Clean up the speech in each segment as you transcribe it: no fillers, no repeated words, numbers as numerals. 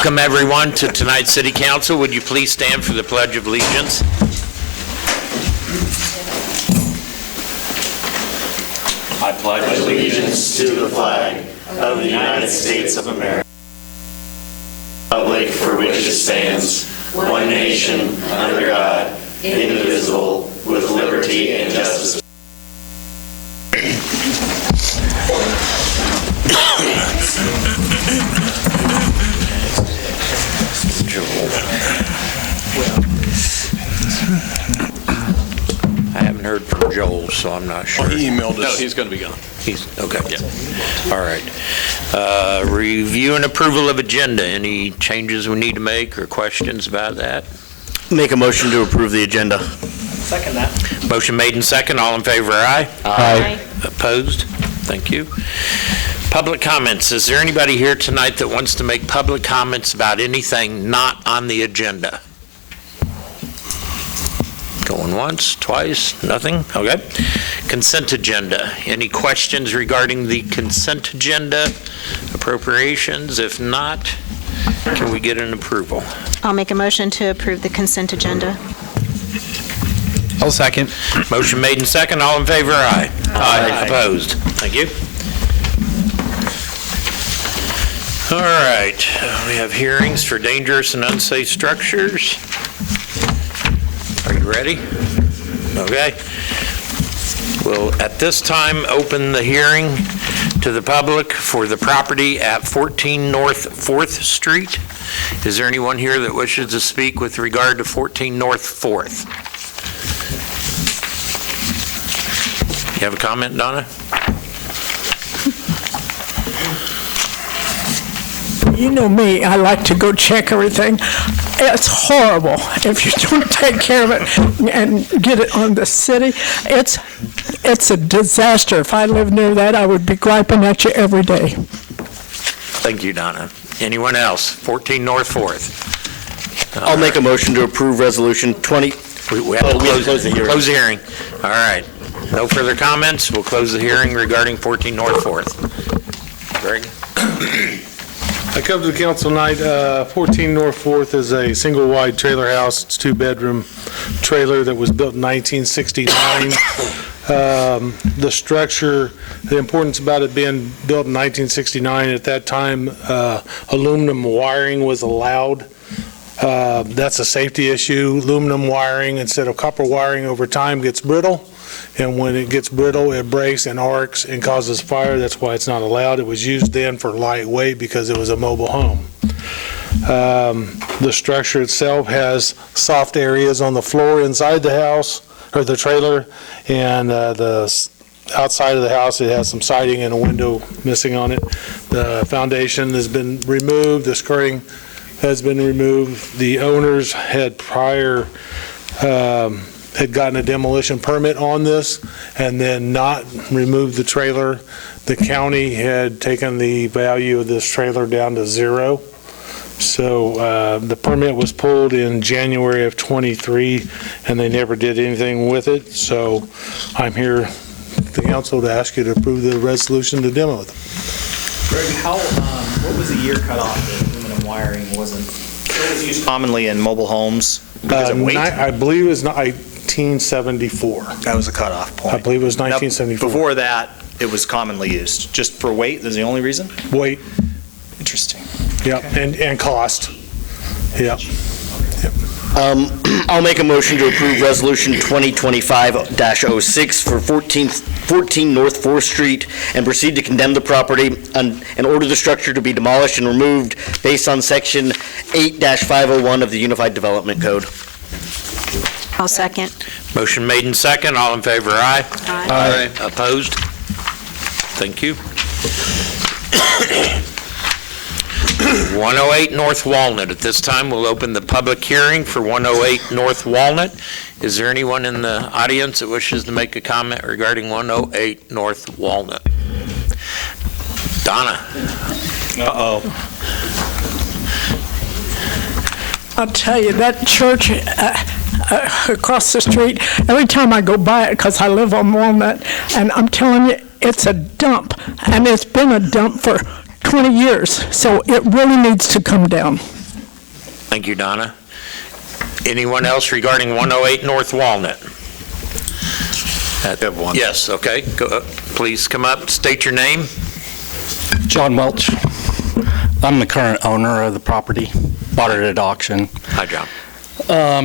Welcome everyone to tonight's City Council. Would you please stand for the Pledge of Allegiance? I pledge allegiance to the flag of the United States of America, republic for which it stands, one nation, under God, indivisible, with liberty and justice. I haven't heard from Joel, so I'm not sure. Well, he emailed us. No, he's going to be gone. He's okay. Yeah. All right. Review and approval of agenda. Any changes we need to make or questions about that? Make a motion to approve the agenda. Second that. Motion made and second. All in favor, aye? Aye. Opposed? Thank you. Public comments. Is there anybody here tonight that wants to make public comments about anything not on the agenda? Going once, twice, nothing? Okay. Consent agenda. Any questions regarding the consent agenda? Appropriations? If not, can we get an approval? I'll make a motion to approve the consent agenda. I'll second. Motion made and second. All in favor, aye. Aye. Opposed? Thank you. All right. We have hearings for dangerous and unsafe structures. Are you ready? Okay. We'll, at this time, open the hearing to the public for the property at 14 North 4th Street. Is there anyone here that wishes to speak with regard to 14 North 4th? You have a comment, Donna? You know me, I like to go check everything. It's horrible if you don't take care of it and get it on the city. It's a disaster. If I lived near that, I would be griping at you every day. Thank you, Donna. Anyone else? 14 North 4th. I'll make a motion to approve resolution 20. We have to close the hearing. Close the hearing. All right. No further comments. We'll close the hearing regarding 14 North 4th. Greg? I come to the council tonight. 14 North 4th is a single-wide trailer house. It's a two-bedroom trailer that was built in 1969. The structure, the importance about it being built in 1969, at that time, aluminum wiring was allowed. That's a safety issue. Aluminum wiring instead of copper wiring over time gets brittle. And when it gets brittle, it breaks and arcs and causes fire. That's why it's not allowed. It was used then for lightweight because it was a mobile home. The structure itself has soft areas on the floor inside the house, or the trailer, and the outside of the house, it has some siding and a window missing on it. The foundation has been removed. The skirting has been removed. The owners had prior had gotten a demolition permit on this and then not removed the trailer. The county had taken the value of this trailer down to zero. So the permit was pulled in January of 23 and they never did anything with it. So I'm here, the council, to ask you to approve the resolution to demo it. Greg, what was the year cutoff that aluminum wiring wasn't? It was used commonly in mobile homes because of weight? I believe it was 1974. That was the cutoff point. I believe it was 1974. Before that, it was commonly used. Just for weight is the only reason? Weight, Interesting. yep, and cost. Yep. I'll make a motion to approve resolution 2025-06 for 14 North 4th Street and proceed to condemn the property and order the structure to be demolished and removed based on section 8-501 of the Unified Development Code. I'll second. Motion made and second. All in favor, aye. Aye. Opposed? Thank you. 108 North Walnut. At this time, we'll open the public hearing for 108 North Walnut. Is there anyone in the audience that wishes to make a comment regarding 108 North Walnut? Donna? Uh-oh. I'll tell you, that church across the street, every time I go by it, because I live on Walnut, and I'm telling you, it's a dump, and it's been a dump for 20 years, so it really needs to come down. Thank you, Donna. Anyone else regarding 108 North Walnut? Yes, okay. Please come up, state your name. John Welch. I'm the current owner of the property. Bought it at auction. Hi, John.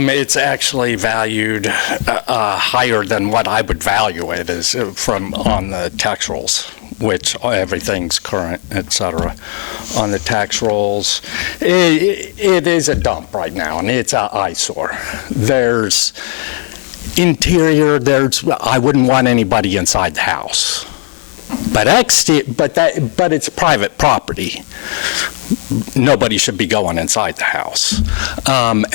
It's actually valued higher than what I would value it as from on the tax rolls, which everything's current, et cetera. On the tax rolls, it is a dump right now, and it's an eyesore. There's interior, I wouldn't want anybody inside the house. But it's private property. Nobody should be going inside the house.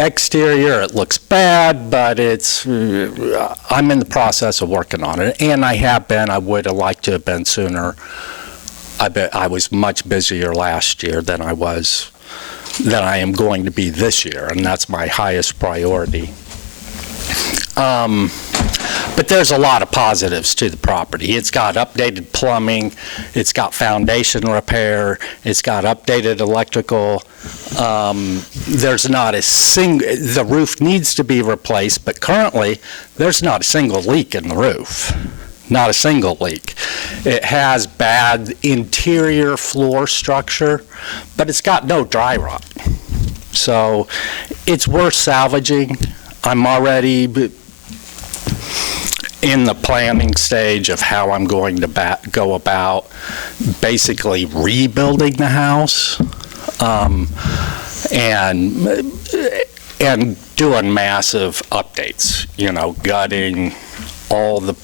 Exterior, it looks bad, but I'm in the process of working on it, and I have been. I would have liked to have been sooner. I was much busier last year than I am going to be this year, and that's my highest priority. But there's a lot of positives to the property. It's got updated plumbing, it's got foundation repair, it's got updated electrical. There's not a the roof needs to be replaced, but currently there's not a single leak in the roof. Not a single leak. It has bad interior floor structure, but it's got no dry rot. So it's worth salvaging. I'm already in the planning stage of how I'm going to go about basically rebuilding the house and doing massive updates, gutting all the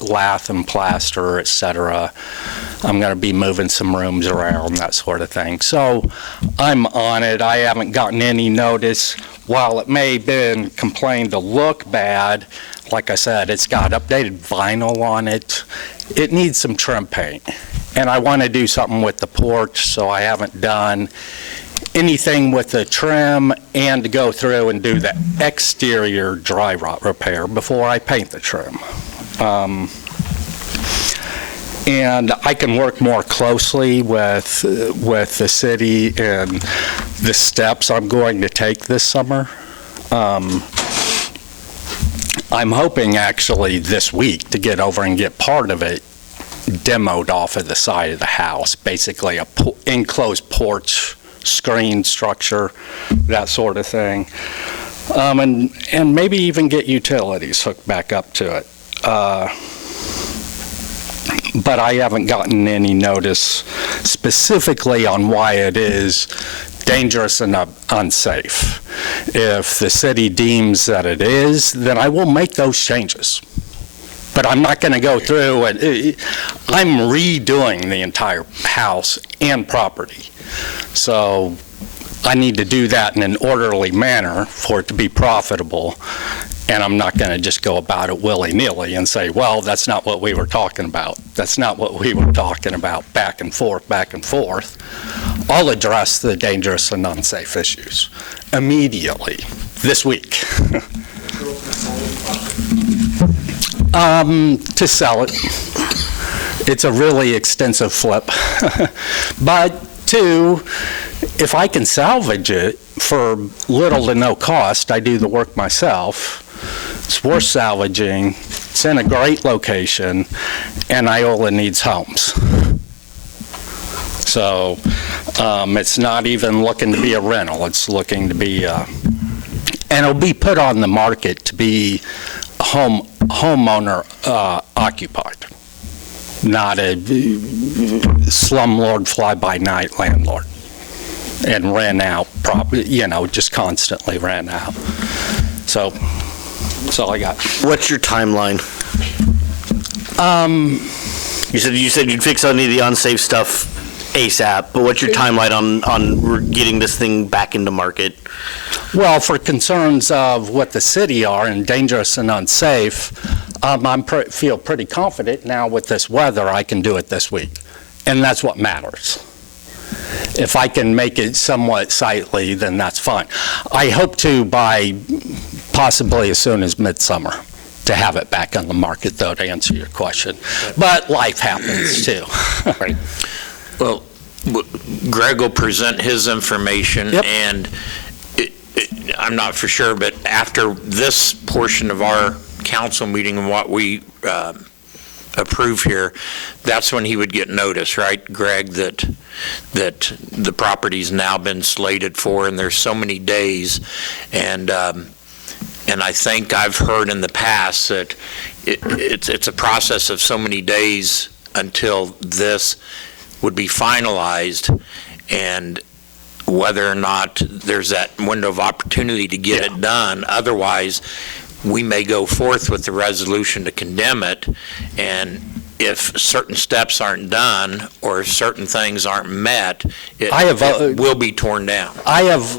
lath and plaster, et cetera. I'm going to be moving some rooms around, that sort of thing. So I'm on it. I haven't gotten any notice. While it may have been complained to look bad, like I said, it's got updated vinyl on it. It needs some trim paint. And I want to do something with the porch, so I haven't done anything with the trim and to go through and do the exterior dry rot repair before I paint the trim. And I can work more closely with the city and the steps I'm going to take this summer. I'm hoping actually this week to get over and get part of it demoed off of the side of the house, basically a enclosed porch, screen structure, that sort of thing. And maybe even get utilities hooked back up to it. But I haven't gotten any notice specifically on why it is dangerous and unsafe. If the city deems that it is, then I will make those changes. But I'm not going to go through and I'm redoing the entire house and property. So I need to do that in an orderly manner for it to be profitable. And I'm not going to just go about it willy-nilly and say, well, that's not what we were talking about. That's not what we were talking about, back and forth, back and forth. I'll address the dangerous and unsafe issues immediately this week. To sell it. It's a really extensive flip. But two, if I can salvage it for little to no cost, I do the work myself. It's worth salvaging. It's in a great location, and Iola needs homes. So it's not even looking to be a rental. It's looking to be, and it'll be put on the market to be homeowner occupied, not a slumlord fly-by-night landlord, and rent out, just constantly rent out. So that's all I got. What's your timeline? You said you'd fix any of the unsafe stuff ASAP, but what's your timeline on getting this thing back into market? Well, for concerns of what the city are and dangerous and unsafe, I feel pretty confident now with this weather I can do it this week, and that's what matters. If I can make it somewhat sightly, then that's fine. I hope to by possibly as soon as midsummer to have it back on the market, though, to answer your question. But life happens, too. Right. Well, Greg will present his information. Yep. And I'm not for sure, but after this portion of our council meeting and what we approve here, that's when he would get notice, right, Greg, that the property's now been slated for, and there's so many days. And I think I've heard in the past that it's a process of so many days until this would be finalized, and whether or not there's that window of opportunity to get it done. Otherwise, we may go forth with the resolution to condemn it, and if certain steps aren't done or certain things aren't met, it will be torn down. I have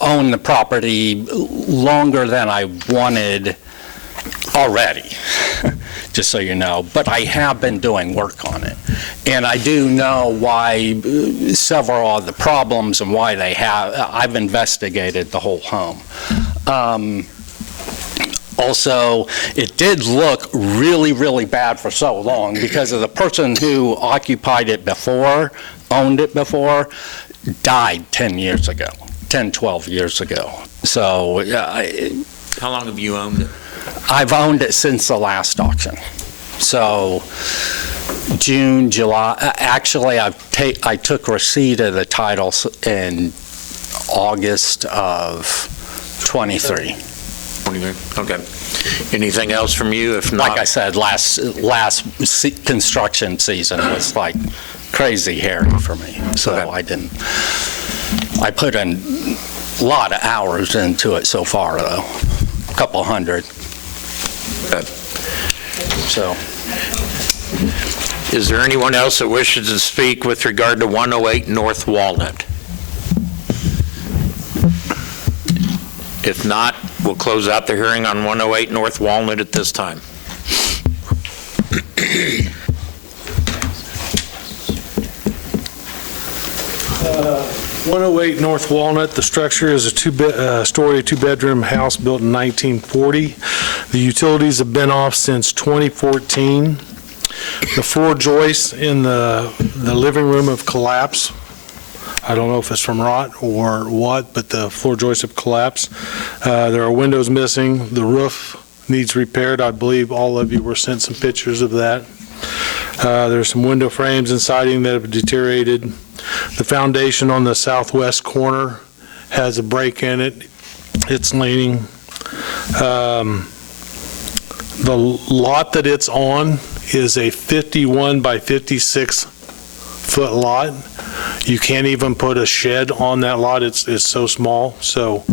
owned the property longer than I wanted already, just so you know, but I have been doing work on it. And I do know why several of the problems and why they have. I've investigated the whole home. Also, it did look really, really bad for so long because of the person who occupied it before, owned it before, died 10 years ago, 10, 12 years ago. So How long have you owned it? I've owned it since the last auction. So June, July, actually I took receipt of the title in August of 23. Okay. Anything else from you? If not, Like I said, last construction season was like crazy hairy for me, so Okay. I put in a lot of hours into it so far, though, a couple hundred. Okay. So, Is there anyone else that wishes to speak with regard to 108 North Walnut? If not, we'll close out the hearing on 108 North Walnut at this time. 108 North Walnut, the structure is a story, two-bedroom house built in 1940. The utilities have been off since 2014. The floor joists in the living room have collapsed. I don't know if it's from rot or what, but the floor joists have collapsed. There are windows missing. The roof needs repaired. I believe all of you were sent some pictures of that. There's some window frames and siding that have deteriorated. The foundation on the southwest corner has a break in it. It's leaning. The lot that it's on is a 51 by 56 foot lot. You can't even put a shed on that lot. It's so small. So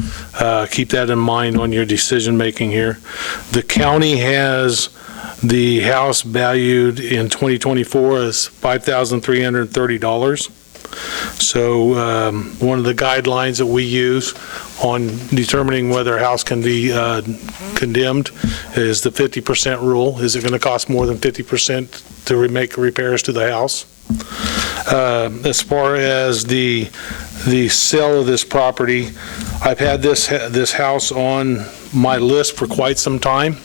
keep that in mind on your decision making here. The county has the house valued in 2024 as $5,330. So one of the guidelines that we use on determining whether a house can be condemned is the 50% rule. Is it going to cost more than 50% to make repairs to the house? As far as the sale of this property, I've had this house on my list for quite some time.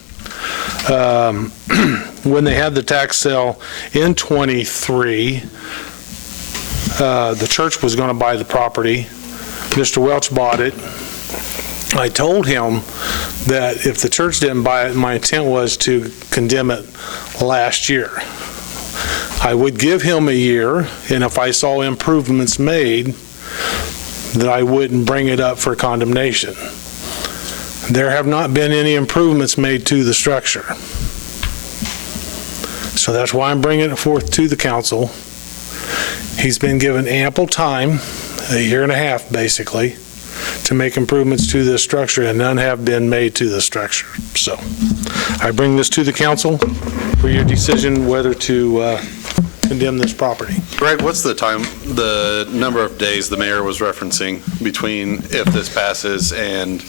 When they had the tax sale in '23, the church was going to buy the property. Mr. Welch bought it. I told him that if the church didn't buy it, my intent was to condemn it last year. I would give him a year, and if I saw improvements made, that I wouldn't bring it up for condemnation. There have not been any improvements made to the structure. So that's why I'm bringing it forth to the council. He's been given ample time, a year and a half basically, to make improvements to this structure, and none have been made to the structure. So I bring this to the council for your decision whether to condemn this property. Greg, what's the number of days the mayor was referencing between if this passes and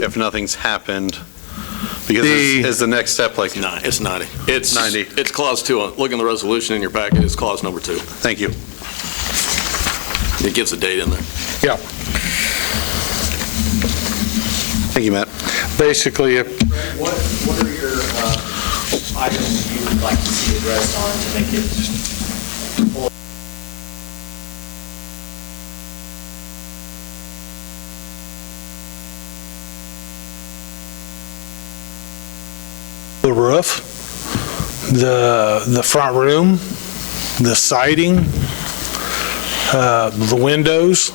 if nothing's happened? Because is the next step like... No, it's 90. It's 90. It's clause 2. Look in the resolution in your packet. It's clause number 2. Thank you. It gives a date in there. Yeah. Thank you, Matt. Basically, if What are your items you would like to see addressed on to make it roof, the front room, the siding, the windows,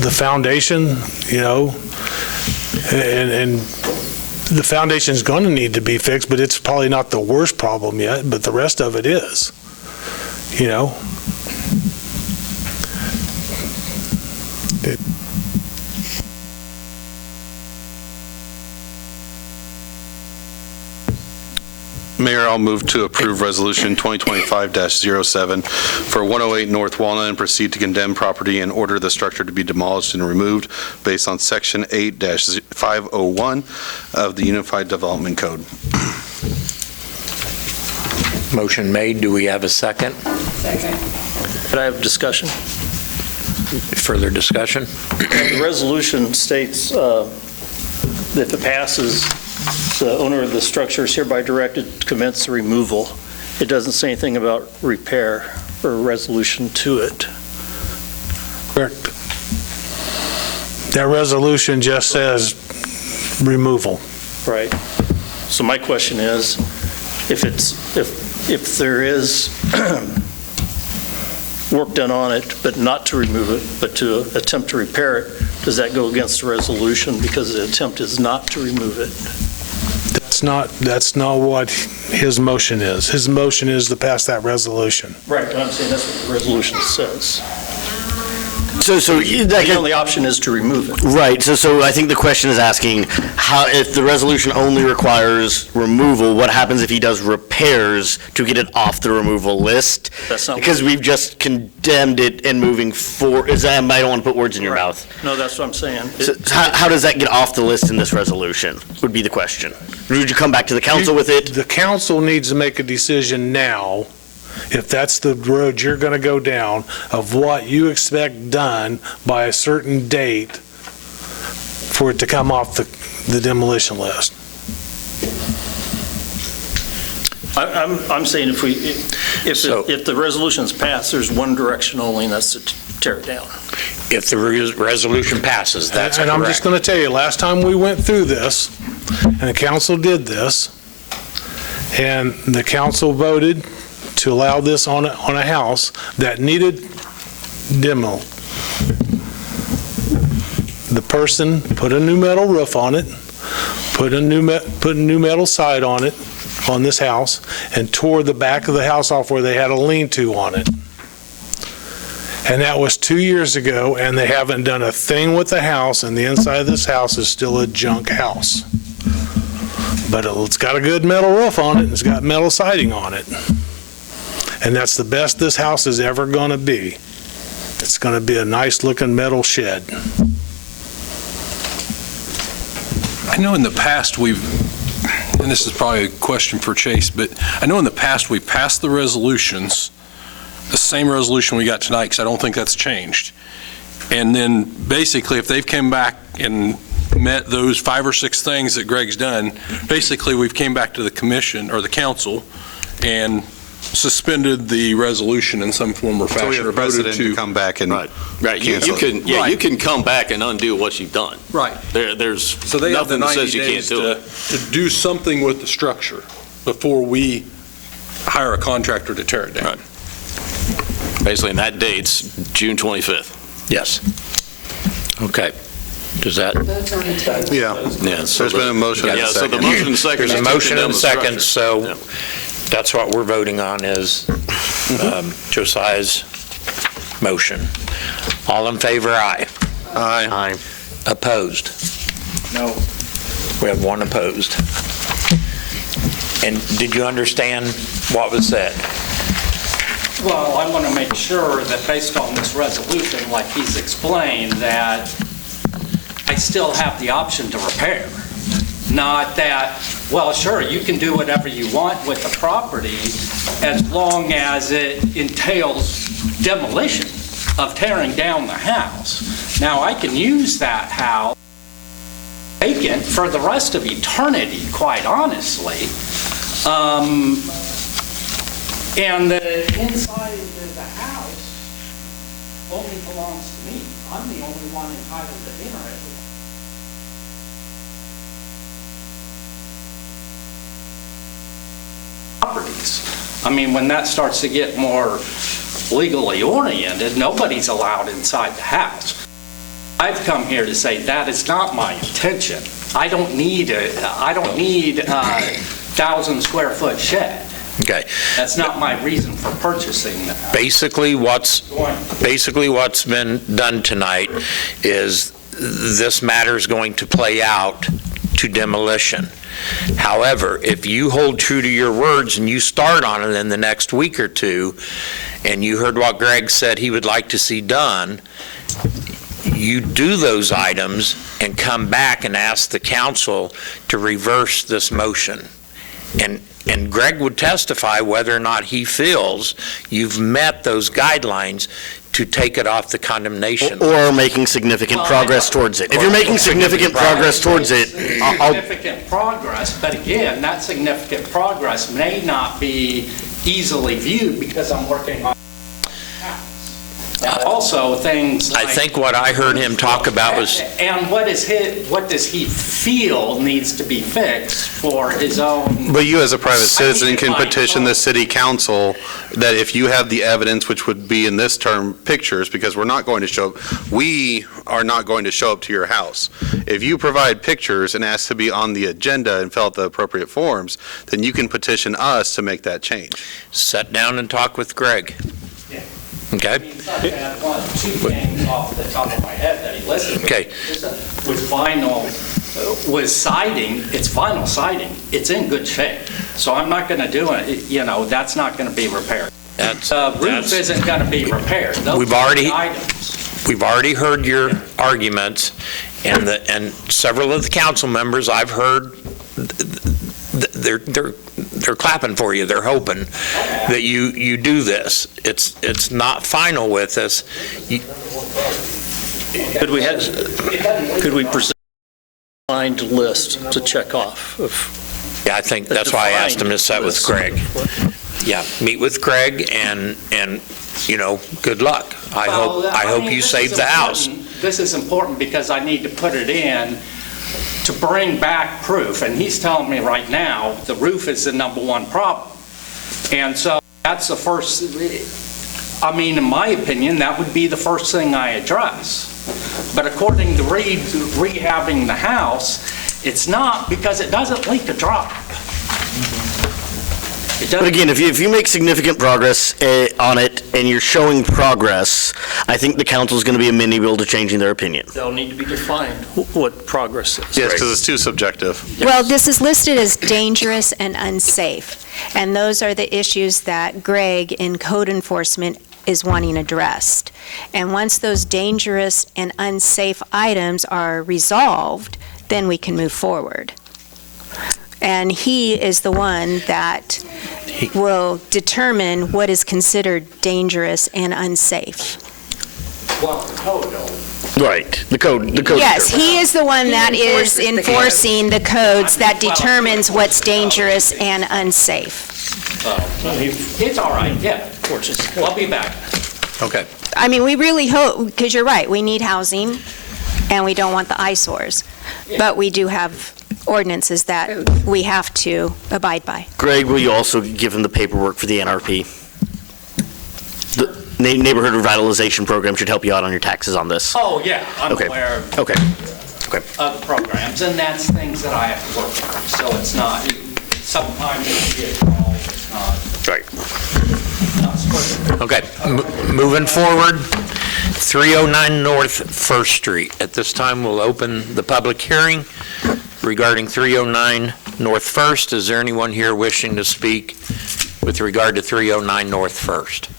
the foundation, you know, and the foundation's going to need to be fixed, but it's probably not the worst problem yet, but the rest of it is, you know. Mayor, I'll move to approve Resolution 2025-07 for 108 North Walnut and proceed to condemn property and order the structure to be demolished and removed based on Section 8-501 of the Unified Development Code. Motion made. Do we have a second? Second. Could I have discussion? Further discussion? The resolution states that if it passes, the owner of the structure is hereby directed to commence the removal. It doesn't say anything about repair or resolution to it. Correct. That resolution just says removal. Right. So my question is, if there is work done on it, but not to remove it, but to attempt to repair it, does that go against the resolution because the attempt is not to remove it? That's not what his motion is. His motion is to pass that resolution. Right, but I'm saying that's what the resolution says. So The only option is to remove it. right, so I think the question is asking, how, if the resolution only requires removal, what happens if he does repairs to get it off the removal list? That's not. Because we've just condemned it and moving forward, I don't want to put words in your mouth. No, that's what I'm saying. So how does that get off the list in this resolution, would be the question. Would you come back to the council with it? The council needs to make a decision now, if that's the road you're going to go down, of what you expect done by a certain date for it to come off the demolition list. I'm saying if the resolution's passed, there's one direction only, and that's to tear it down. If the resolution passes, that's And correct. I'm just going to tell you, last time we went through this, and the council did this, and the council voted to allow this on a house that needed demo. The person put a new metal roof on it, put a new metal side on it, on this house, and tore the back of the house off where they had a lean-to on it. And that was 2 years ago, and they haven't done a thing with the house, and the inside of this house is still a junk house. But it's got a good metal roof on it, and it's got metal siding on it. And that's the best this house is ever going to be. It's going to be a nice-looking metal shed. I know in the past and this is probably a question for Chase, but I know in the past we passed the resolutions, the same resolution we got tonight, because I don't think that's changed. And then basically if they've come back and met those 5 or 6 things that Greg's done, basically we've came back to the commission or the council and suspended the resolution in some form or fashion. So we have or voted precedent to come back and Right. You cancel it. can, yeah, you can come back and undo what you've done. Right. There's So they have the nothing that 90 says you can't days do it. to do something with the structure before we hire a contractor to tear it down. Right. Basically, and that date's June 25th. Yes. Okay. Does that? Yeah. Yeah. So There's been a motion and a Yeah, so the second. motion and second. There's is a to motion condemn and the second, structure. so Yeah. that's what we're voting on is Josiah's motion. All in favor, aye. Aye. Opposed? No. We have one opposed. And did you understand what was said? Well, I want to make sure that based on this resolution, like he's explained, that I still have the option to repair. Not that, well, sure, you can do whatever you want with the property as long as it entails demolition of tearing down the house. Now, I can use that house vacant for the rest of eternity, quite honestly. And the inside of the house only belongs to me. I'm the only one entitled to enter it. properties. I mean, when that starts to get more legally oriented, nobody's allowed inside the house. I've come here to say that is not my intention. I don't need a 1,000 square foot shed. Okay. That's not my reason for purchasing that. Basically, what's been done tonight is this matter's going to play out to demolition. However, if you hold true to your words and you start on it in the next week or two, and you heard what Greg said he would like to see done, you do those items and come back and ask the council to reverse this motion. And Greg would testify whether or not he feels you've met those guidelines to take it off the condemnation. Or making significant progress towards it. If you're making significant progress towards it, Significant progress, but again, that significant progress may not be easily viewed because I'm working on also things like... I think what I heard him talk about was... And what does he feel needs to be fixed for his own... But you as a private citizen can petition the city council that if you have the evidence, which would be in this term pictures, because we are not going to show up to your house. If you provide pictures and ask to be on the agenda and fill out the appropriate forms, then you can petition us to make that change. Sit down and talk with Greg. Okay? I mean, such as two things off the top of my head that he listed. Okay. With vinyl, with siding, it's vinyl siding. It's in good shape. So I'm not going to do it, that's not going to be repaired. Roof isn't going to be repaired. Those We've already heard your arguments, and several of the council members I've heard, they're clapping for you. They're hoping that you do this. It's not final with us. Could we present a defined list to check off? Yeah, I think that's why I asked him to set with Greg. Yeah, meet with Greg and good luck. I hope you save the house. This is important because I need to put it in to bring back proof, and he's telling me right now the roof is the #1 problem. And so that's the first, in my opinion, that would be the first thing I address. But according to rehabbing the house, it's not, because it doesn't leak a drop. But again, if you make significant progress on it and you're showing progress, I think the council's going to be amenable to changing their opinion. They'll need to be defined what progress is. Yes, because it's too subjective. Well, this is listed as dangerous and unsafe, and those are the issues that Greg in code enforcement is wanting addressed. And once those dangerous and unsafe items are resolved, then we can move forward. And he is the one that will determine what is considered dangerous and unsafe. Well, the code, Right, the code. Yes, he is the one that is enforcing the codes that determines what's dangerous and unsafe. it's all right, yeah. I'll be back. Okay. I mean, we really hope, because you're right, we need housing, and we don't want the eyesores. But we do have ordinances that we have to abide by. Greg, will you also give him the paperwork for the NRP? The Neighborhood Revitalization Program should help you out on your taxes on this. Oh, yeah, I'm Okay. aware of Okay. the programs, and that's things that I have to work on. So it's not, sometimes it's get involved, it's not. Right. Not split. Okay, moving forward, 309 North First Street. At this time, we'll open the public hearing regarding 309 North First. Is there anyone here wishing to speak with regard to 309 North First?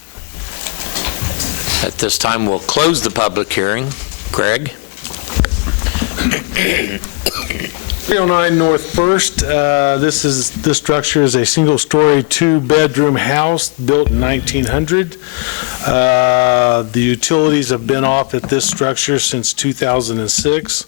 At this time, we'll close the public hearing. Greg? 309 North First, this structure is a single-story, two-bedroom house built in 1900. The utilities have been off at this structure since 2006.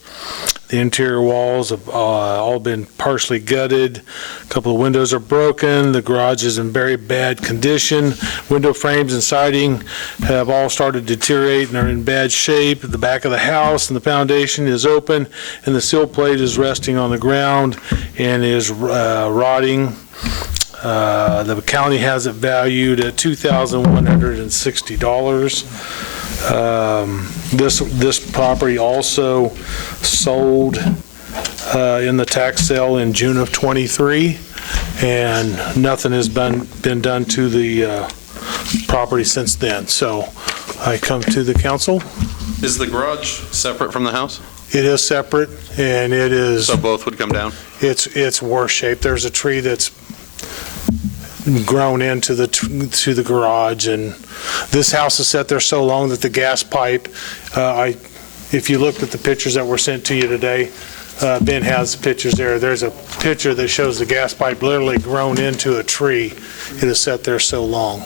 The interior walls have all been partially gutted. A couple of windows are broken. The garage is in very bad condition. Window frames and siding have all started to deteriorate and are in bad shape. The back of the house and the foundation is open, and the sill plate is resting on the ground and is rotting. The county has it valued at $2,160. This property also sold in the tax sale in June of '23, and nothing has been done to the property since then. So I come to the council. Is the garage separate from the house? It is separate, and it is, So both would come down? it's worse shape. There's a tree that's grown into to the garage, and this house has sat there so long that the gas pipe, if you looked at the pictures that were sent to you today, Ben has the pictures there. There's a picture that shows the gas pipe literally grown into a tree. It has sat there so long.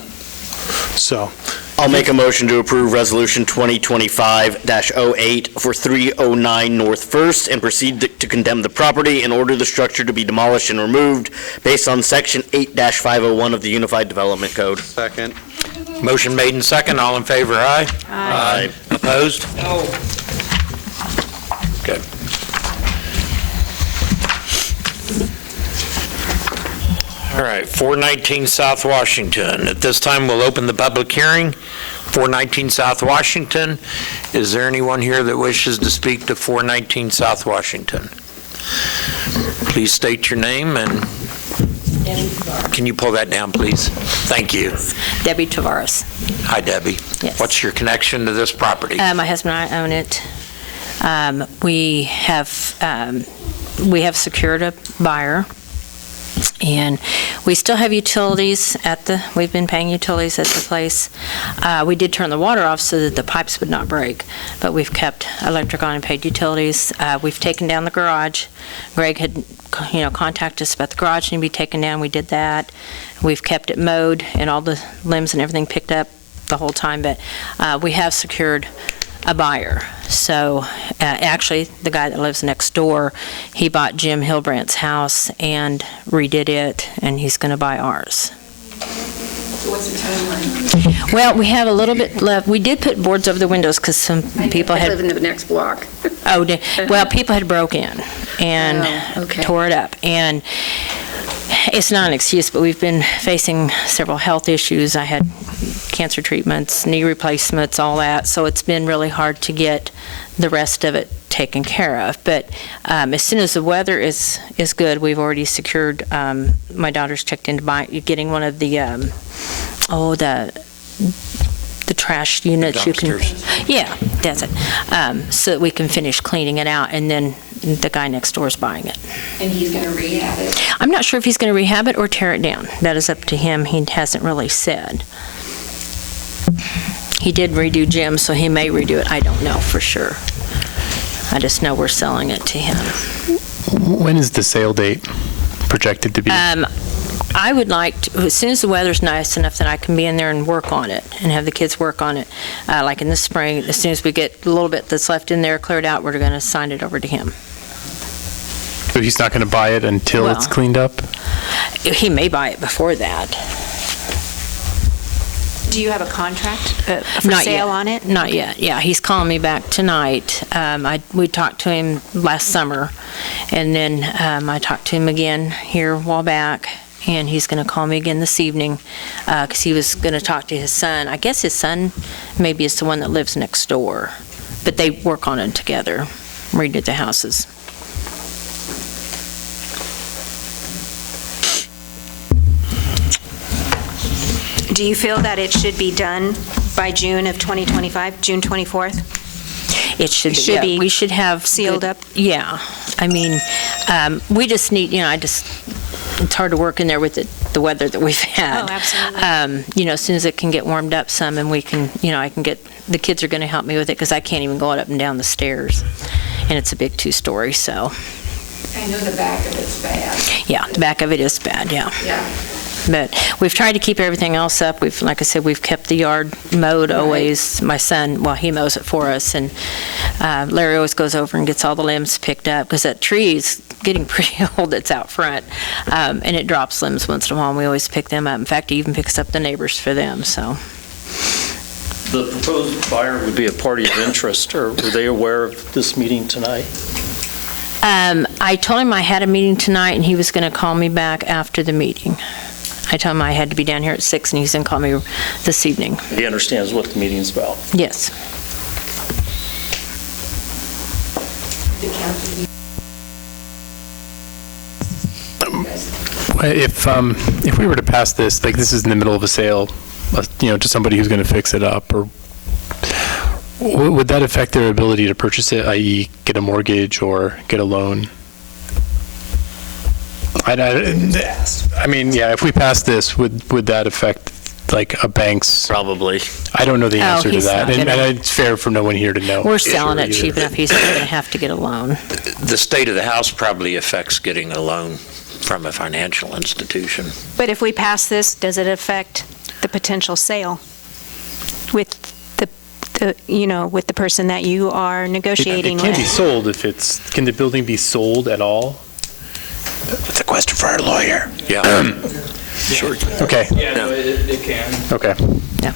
So, I'll make a motion to approve Resolution 2025-08 for 309 North First and proceed to condemn the property and order the structure to be demolished and removed based on Section 8-501 of the Unified Development Code. Second. Motion made and second. All in favor, aye? Aye. Opposed? No. Good. All right, 419 South Washington. At this time, we'll open the public hearing. 419 South Washington. Is there anyone here that wishes to speak to 419 South Washington? Please state your name, and can you pull that down, please? Thank you. Debbie Tavares. Hi, Debbie. Yes. What's your connection to this property? My husband and I own it. We have secured a buyer, and we still have utilities we've been paying utilities at the place. We did turn the water off so that the pipes would not break, but we've kept electric on and paid utilities. We've taken down the garage. Greg had, contacted us about the garage and be taken down. We did that. We've kept it mowed and all the limbs and everything picked up the whole time, but we have secured a buyer. So actually, the guy that lives next door, he bought Jim Hilbrandt's house and redid it, and he's going to buy ours. What's the timeline? Well, we have a little bit left. We did put boards over the windows because some people I live in the next block. well, people had broke in and tore it up. And it's not an excuse, but we've been facing several health issues. I had cancer treatments, knee replacements, all that. So it's been really hard to get the rest of it taken care of. But as soon as the weather is good, we've already secured, my daughter's checked into getting one of the trash units. Yeah, that's it. So that we can finish cleaning it out, and then the guy next door is buying it. And he's going to rehab it? I'm not sure if he's going to rehab it or tear it down. That is up to him. He hasn't really said. He did redo Jim, so he may redo it. I don't know for sure. I just know we're selling it to him. When is the sale date projected to be? I would like to, as soon as the weather's nice enough that I can be in there and work on it and have the kids work on it, like in the spring. As soon as we get a little bit that's left in there cleared out, we're going to sign it over to him. So he's not going to buy it until it's cleaned up? He may buy it before that. Do you have a contract for sale on it? Not yet. Yeah, he's calling me back tonight. We talked to him last summer, and then I talked to him again here a while back, and he's going to call me again this evening because he was going to talk to his son. I guess his son maybe is the one that lives next door, but they work on it together, redid the houses. Do you feel that it should be done by June of 2025, June 24th? It should be. We should have sealed up? Yeah. I mean, we just need, it's hard to work in there with the weather that we've had. Oh, absolutely. As soon as it can get warmed up some and we can, I can get, the kids are going to help me with it because I can't even go up and down the stairs. And it's a big 2-story, so. I know the back of it's bad. Yeah, the back of it is bad, yeah. Yeah. But we've tried to keep everything else up. Like I said, we've kept the yard mowed always. My son, he mows it for us, and Larry always goes over and gets all the limbs picked up because that tree is getting pretty old that's out front, and it drops limbs once in a while, and we always pick them up. In fact, he even picks up the neighbors for them, so. The proposed buyer would be a party of interest, or were they aware of this meeting tonight? I told him I had a meeting tonight, and he was going to call me back after the meeting. I told him I had to be down here at 6, and he's going to call me this evening. He understands what the meeting's about. Yes. If we were to pass this, like this is in the middle of a sale, to somebody who's going to fix it up, or would that affect their ability to purchase it, i.e. get a mortgage or get a loan? I mean, yeah, if we pass this, would that affect like a bank's? Probably. I don't know the answer to he's that, not and gonna- it's fair for no one here to know. We're selling Sure, it cheap either. enough, he's not going to have to get a loan. The state of the house probably affects getting a loan from a financial institution. But if we pass this, does it affect the potential sale with with the person that you are negotiating It can't be with? sold if can the building be sold at all? That's a question for our lawyer. Yeah. Sure. Okay. Yeah, no, it can. Okay. Yeah.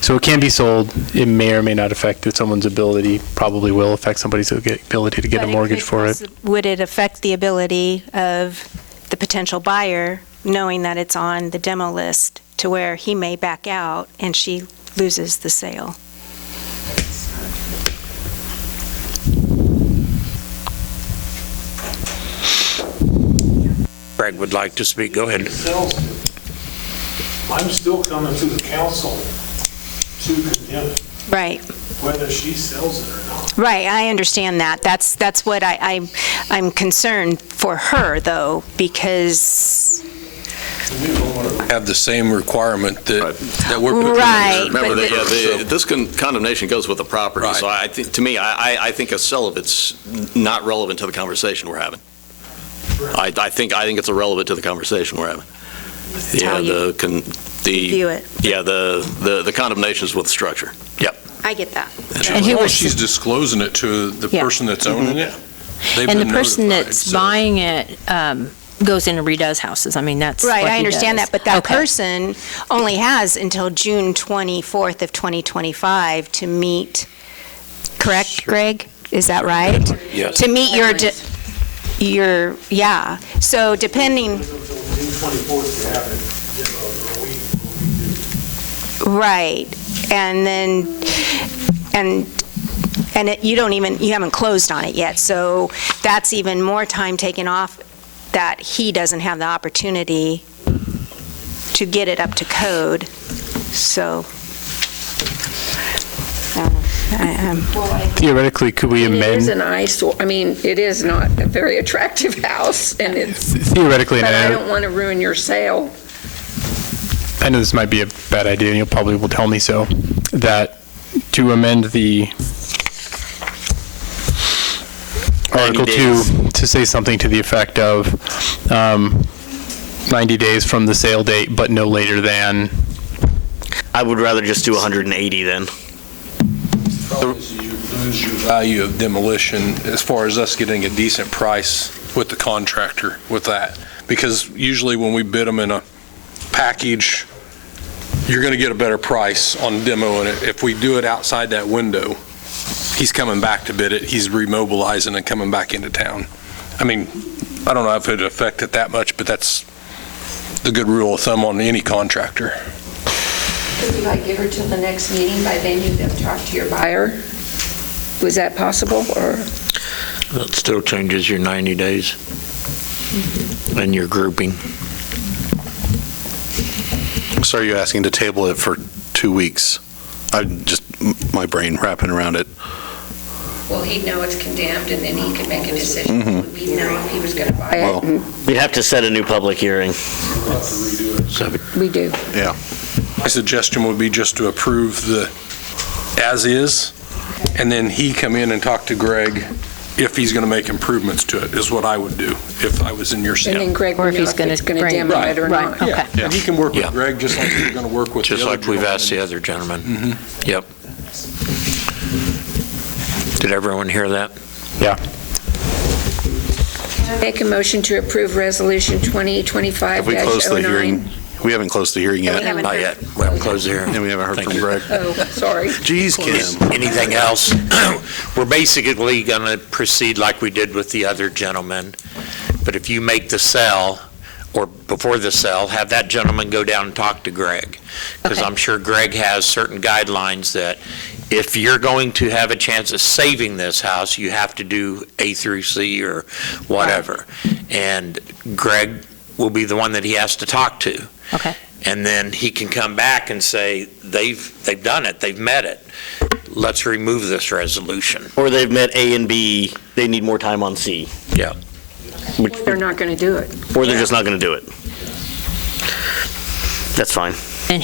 So it can be sold. It may or may not affect someone's ability, probably will affect somebody's ability to get But a mortgage for it. Would it affect the ability of the potential buyer, knowing that it's on the demo list, to where he may back out and she loses the sale? Greg would like to speak. Go ahead. I'm still coming to the council to condemn it, Right. whether she sells it or not. Right, I understand that. That's what I'm concerned for her, though, because, Have the same requirement that we're putting in. right. Remember but that, this condemnation goes with the property, Right. so I think, to me, I think a sell of it's not relevant to the conversation we're having. I think it's irrelevant to the conversation we're having. how you view it. Yeah, the condemnation is with the structure. I get that. And who As long was- as she's disclosing it to the Yeah. person that's owning it. they've And the been person notified, that's so- buying it goes in and redoes houses. I mean, that's Right, what I he understand does. that, but that Okay. person only has until June 24th of 2025 to meet, correct, Greg? Is that right? Yes. To meet yeah. So depending, June 24th to have it demoed, or we do. right, and then, you haven't closed on it yet, so that's even more time taken off that he doesn't have the opportunity to get it up to code, so. Theoretically, could we It is amend? an eyesore. I mean, it is not a very attractive house, and it's, Theoretically, but I and don't want to ruin your sale. I know this might be a bad idea, and you probably will tell me so, that to amend the Article 2 to say something to the effect of 90 days from the sale date, but no later than. I would rather just do 180 then. Lose your value of demolition as far as us getting a decent price with the contractor with that. Because usually when we bid them in a package, you're going to get a better price on demoing it. If we do it outside that window, he's coming back to bid it, he's remobilizing and coming back into town. I mean, I don't know if it'd affect it that much, but that's the good rule of thumb on any contractor. Could we like give her till the next meeting? By then you'd have talked to your buyer? Was that possible, or? That still changes your 90 days and your grouping. So are you asking to table it for 2 weeks? My brain wrapping around it. Well, he'd know it's condemned, and then he could make a decision. Mhm. We'd know if he was going to buy it. Well- and We'd have to set a new public hearing. We do. Yeah. My suggestion would be just to approve the as-is, and then he come in and talk to Greg if he's going to make improvements to it, is what I would do if I was in your And then seat. Greg Or would if know he's if gonna it's going to bring- demo it or Right, not. okay. And he can work with Yeah. Greg just like he's going to work with the Just other like we've gentleman. asked the other gentleman. Mhm. Yep. Did everyone hear that? Yeah. Make a motion to approve Resolution 2025-09. Have we closed the hearing? We haven't closed the hearing yet. We haven't Not heard- yet. We haven't closed the hearing. And we haven't heard Thank from you. Greg. Oh, sorry. Jeez, Kim. Anything else? We're basically going to proceed like we did with the other gentleman, but if you make the sell, or before the sale, have that gentleman go down and talk to Greg. Because Okay. I'm sure Greg has certain guidelines that if you're going to have a chance of saving this house, you have to do A through C or whatever. And Greg will be the one that he has to talk to. Okay. And then he can come back and say, they've done it, they've met it. Let's remove this resolution. Or they've met A and B, they need more time on C. Yeah. They're not going to do it. Or they're just not going to do it. That's fine. And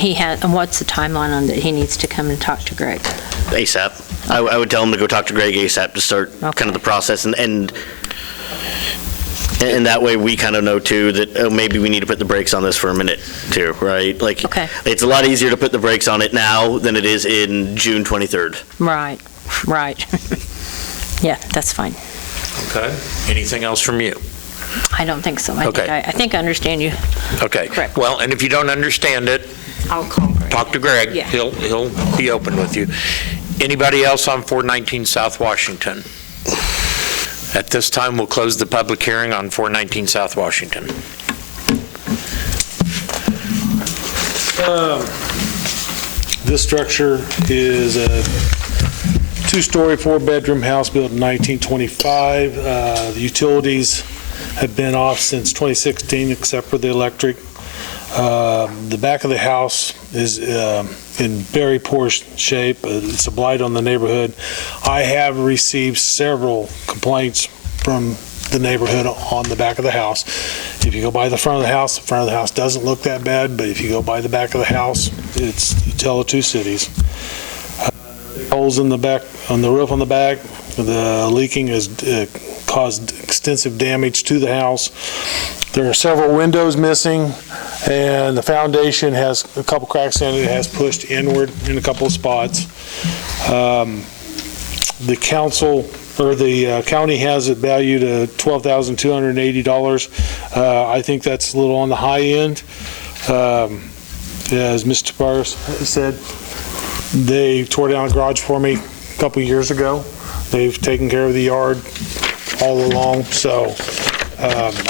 what's the timeline on that he needs to come and talk to Greg? ASAP. I would tell him to go talk to Greg ASAP to start kind of the process, and that way we kind of know too that maybe we need to put the brakes on this for a minute too, right? Like, it's a lot easier to put the brakes on it now than it is in June 23rd. Right. Yeah, that's fine. Okay. Anything else from you? I don't think so. Okay. I think I understand you. Okay. Correct. Well, and if you don't understand it, I'll call Greg. talk to Greg. Yeah. He'll be open with you. Anybody else on 419 South Washington? At this time, we'll close the public hearing on 419 South Washington. This structure is a two-story, four-bedroom house built in 1925. The utilities have been off since 2016, except for the electric. The back of the house is in very poor shape. It's a blight on the neighborhood. I have received several complaints from the neighborhood on the back of the house. If you go by the front of the house doesn't look that bad, but if you go by the back of the house, you tell the two cities. Holes in the back, on the roof on the back, the leaking has caused extensive damage to the house. There are several windows missing, and the foundation has a couple cracks in it. It has pushed inward in a couple of spots. The county has it valued at $12,280. I think that's a little on the high end. As Mr. Barris said, they tore down a garage for me a couple years ago. They've taken care of the yard all along, so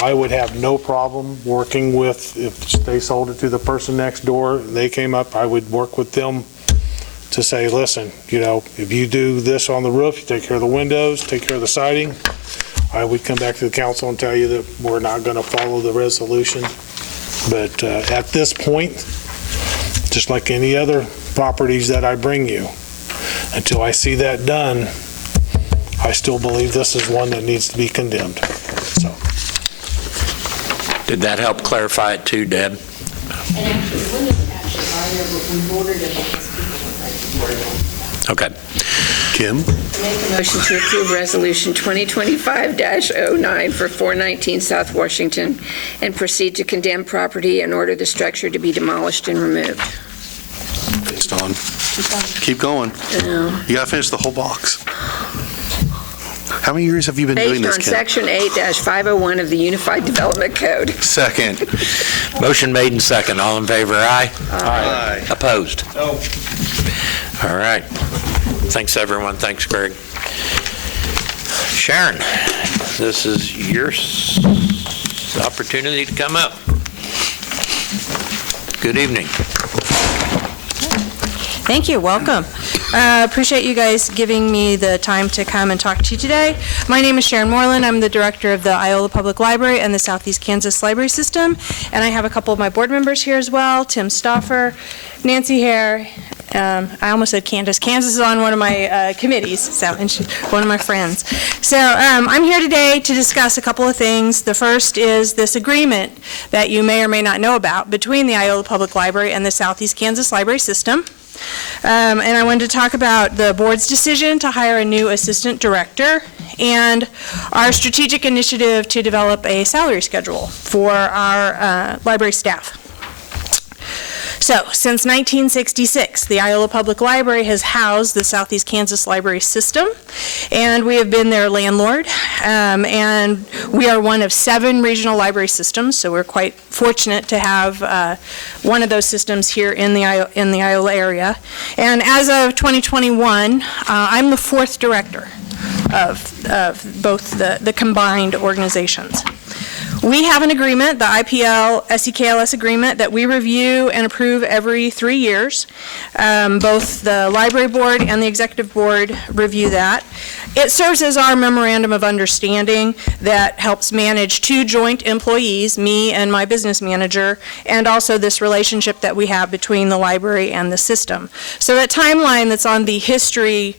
I would have no problem working with, if they sold it to the person next door, they came up, I would work with them to say, listen, if you do this on the roof, you take care of the windows, take care of the siding, I would come back to the council and tell you that we're not going to follow the resolution. But at this point, just like any other properties that I bring you, until I see that done, I still believe this is one that needs to be condemned. So. Did that help clarify it too, Deb? And actually, when is it actually on there, but we've ordered it because people don't like to. Okay. Kim? Make a motion to approve Resolution 2025-09 for 419 South Washington and proceed to condemn property and order the structure to be demolished and removed. It's on. Keep going. You got to finish the whole box. How many years have you been doing this, Based Kim? on Section 8-501 of the Unified Development Code. Second. Motion made and second. All in favor, aye? Aye. Opposed? No. All right. Thanks, everyone. Thanks, Greg. Sharon, this is your opportunity to come up. Good evening. Thank you. Welcome. Appreciate you guys giving me the time to come and talk to you today. My name is Sharon Moreland. I'm the director of the Iola Public Library and the Southeast Kansas Library System. And I have a couple of my board members here as well, Tim Stauffer, Nancy Hare. I almost said Candace. Candace is on one of my committees, so, and she's one of my friends. So I'm here today to discuss a couple of things. The first is this agreement that you may or may not know about between the Iola Public Library and the Southeast Kansas Library System. And I wanted to talk about the board's decision to hire a new assistant director and our strategic initiative to develop a salary schedule for our library staff. So, since 1966, the Iola Public Library has housed the Southeast Kansas Library System, and we have been their landlord, and we are one of 7 regional library systems, so we're quite fortunate to have one of those systems here in the Iola area. And as of 2021, I'm the 4th director of both the combined organizations. We have an agreement, the IPL SEKLS agreement, that we review and approve every 3 years. Both the library board and the executive board review that. It serves as our memorandum of understanding that helps manage 2 joint employees, me and my business manager, and also this relationship that we have between the library and the system. So that timeline that's on the history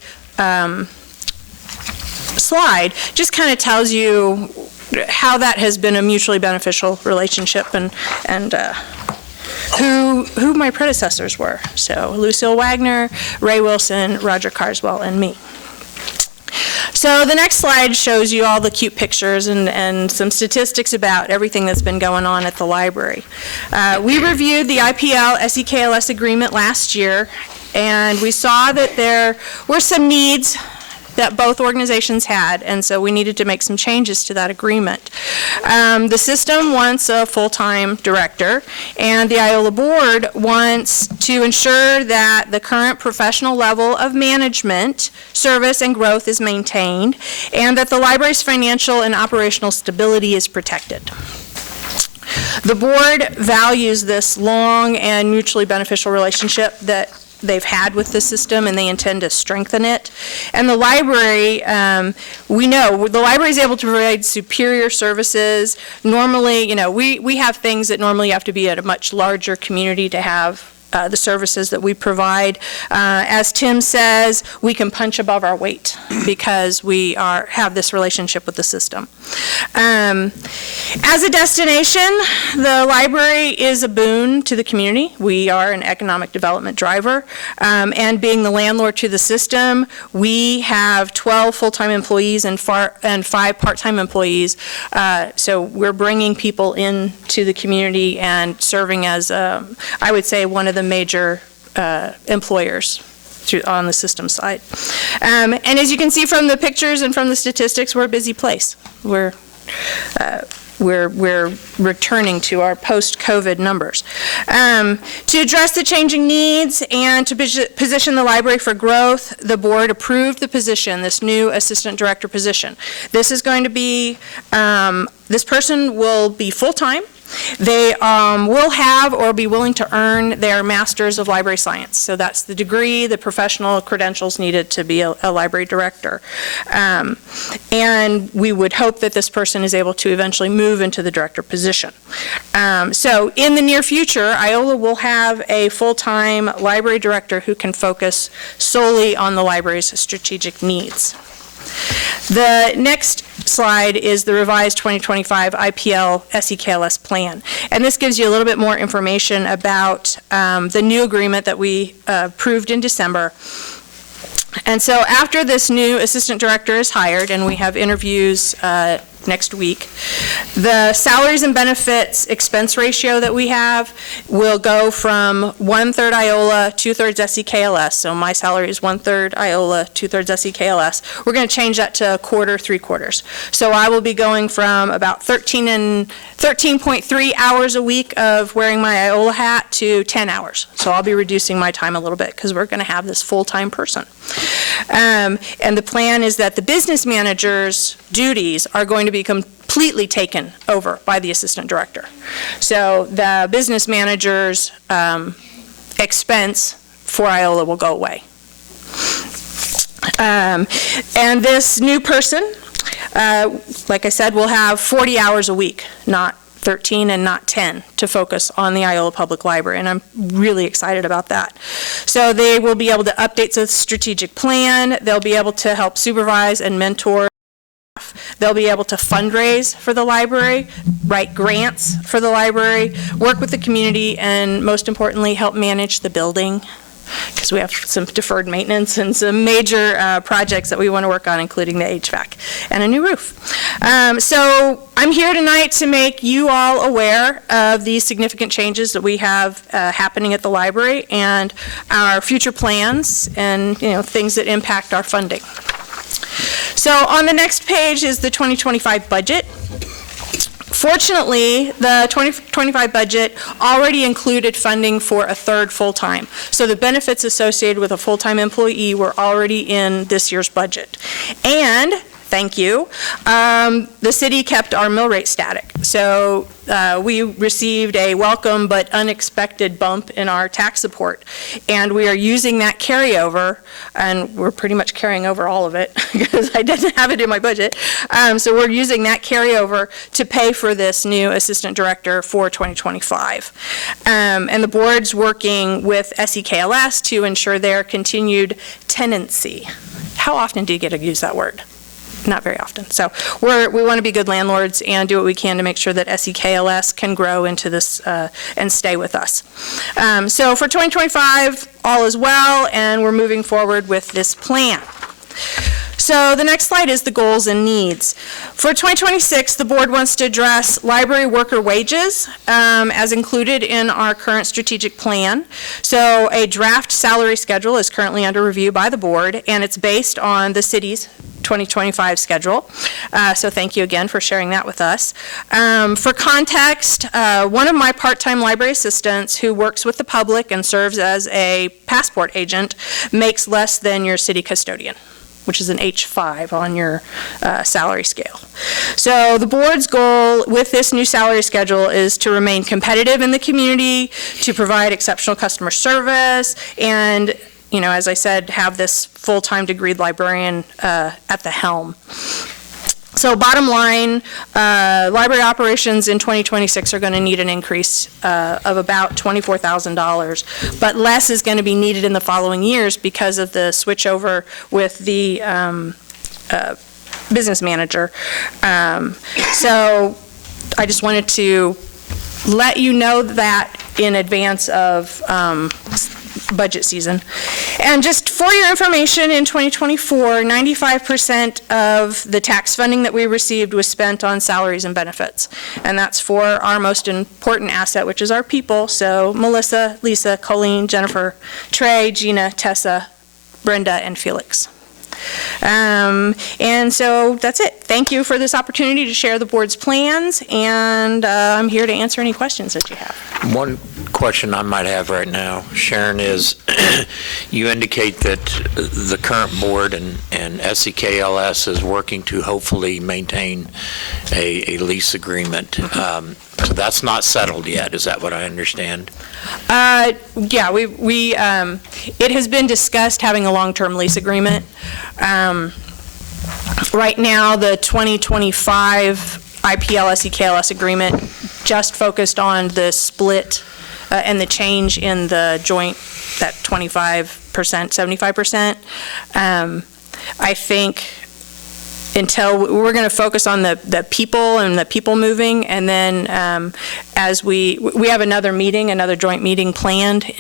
slide just kind of tells you how that has been a mutually beneficial relationship and who my predecessors were. So Lucille Wagner, Ray Wilson, Roger Carswell, and me. So the next slide shows you all the cute pictures and some statistics about everything that's been going on at the library. We reviewed the IPL SEKLS agreement last year, and we saw that there were some needs that both organizations had, and so we needed to make some changes to that agreement. The system wants a full-time director, and the Iola board wants to ensure that the current professional level of management, service, and growth is maintained, and that the library's financial and operational stability is protected. The board values this long and mutually beneficial relationship that they've had with the system, and they intend to strengthen it. And the library, we know, the library is able to provide superior services. Normally, you know, we have things that normally have to be at a much larger community to have the services that we provide. As Tim says, we can punch above our weight because we have this relationship with the system. As a destination, the library is a boon to the community. We are an economic development driver, and being the landlord to the system, we have 12 full-time employees and 5 part-time employees. So we're bringing people into the community and serving as, I would say, one of the major employers on the system side. And as you can see from the pictures and from the statistics, we're a busy place. We're returning to our post-COVID numbers. To address the changing needs and to position the library for growth, the board approved the position, this new assistant director position. This is going to be, this person will be full-time. They will have or be willing to earn their Masters of Library Science. So that's the degree, the professional credentials needed to be a library director. And we would hope that this person is able to eventually move into the director position. So in the near future, Iola will have a full-time library director who can focus solely on the library's strategic needs. The next slide is the revised 2025 IPL SEKLS plan. And this gives you a little bit more information about the new agreement that we approved in December. And so after this new assistant director is hired, and we have interviews next week, the salaries and benefits expense ratio that we have will go from 1/3 Iola, 2/3 SEKLS. So my salary is 1/3 Iola, 2/3 SEKLS. We're going to change that to 1/4, 3/4. So I will be going from about 13.3 hours a week of wearing my Iola hat to 10 hours. So I'll be reducing my time a little bit because we're going to have this full-time person. And the plan is that the business manager's duties are going to be completely taken over by the assistant director. So the business manager's expense for Iola will go away. And this new person, like I said, will have 40 hours a week, not 13 and not 10, to focus on the Iola Public Library, and I'm really excited about that. So they will be able to update the strategic plan, they'll be able to help supervise and mentor, they'll be able to fundraise for the library, write grants for the library, work with the community, and most importantly, help manage the building, because we have some deferred maintenance and some major projects that we want to work on, including the HVAC and a new roof. So I'm here tonight to make you all aware of these significant changes that we have happening at the library and our future plans and, you know, things that impact our funding. So on the next page is the 2025 budget. Fortunately, the 2025 budget already included funding for a 3rd full-time. So the benefits associated with a full-time employee were already in this year's budget. And thank you. The city kept our mill rate static. So we received a welcome but unexpected bump in our tax support. And we are using that carryover, and we're pretty much carrying over all of it because I didn't have it in my budget. So we're using that carryover to pay for this new assistant director for 2025. And the board's working with SEKLS to ensure their continued tenancy. How often do you get to use that word? Not very often. So we want to be good landlords and do what we can to make sure that SEKLS can grow into this and stay with us. So for 2025, all is well, and we're moving forward with this plan. So the next slide is the goals and needs. For 2026, the board wants to address library worker wages as included in our current strategic plan. So a draft salary schedule is currently under review by the board, and it's based on the city's 2025 schedule. So thank you again for sharing that with us. For context, one of my part-time library assistants who works with the public and serves as a passport agent makes less than your city custodian, which is an H5 on your salary scale. So the board's goal with this new salary schedule is to remain competitive in the community, to provide exceptional customer service, and, you know, as I said, have this full-time degreed librarian at the helm. So bottom line, library operations in 2026 are going to need an increase of about $24,000, but less is going to be needed in the following years because of the switchover with the business manager. So I just wanted to let you know that in advance of budget season. And just for your information, in 2024, 95% of the tax funding that we received was spent on salaries and benefits. And that's for our most important asset, which is our people. So Melissa, Lisa, Colleen, Jennifer, Trey, Gina, Tessa, Brenda, and Felix. And so that's it. Thank you for this opportunity to share the board's plans, and I'm here to answer any questions that you have. One question I might have right now, Sharon, is you indicate that the current board and SEKLS is working to hopefully maintain a lease agreement. So that's not settled yet, is that what I understand? Yeah, it has been discussed having a long-term lease agreement. Right now, the 2025 IPL-SEKLS agreement just focused on the split and the change in the joint, that 25%, 75%. I think until we're going to focus on the people and the people moving, and then as we have another joint meeting planned